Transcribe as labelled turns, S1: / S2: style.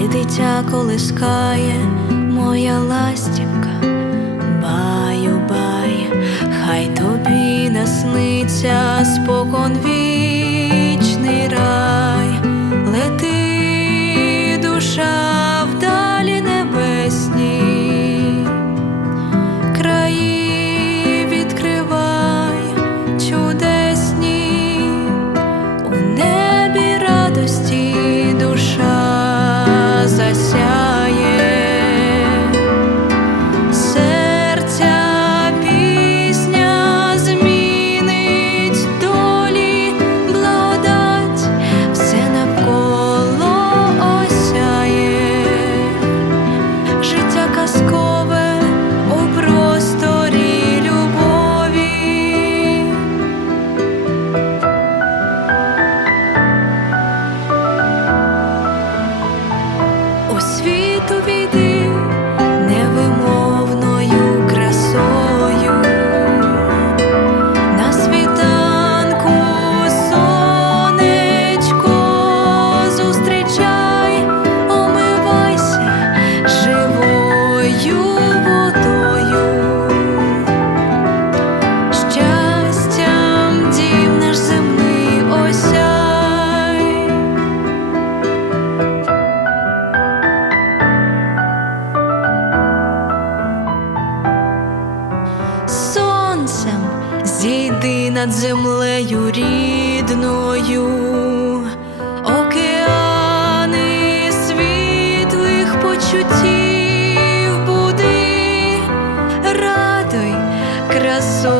S1: Хай дитя колискає моя ластівка, баю бай, хай тобі насниться спокон. ти над землею рідною, океани світлих почуттів буди, радуй красою.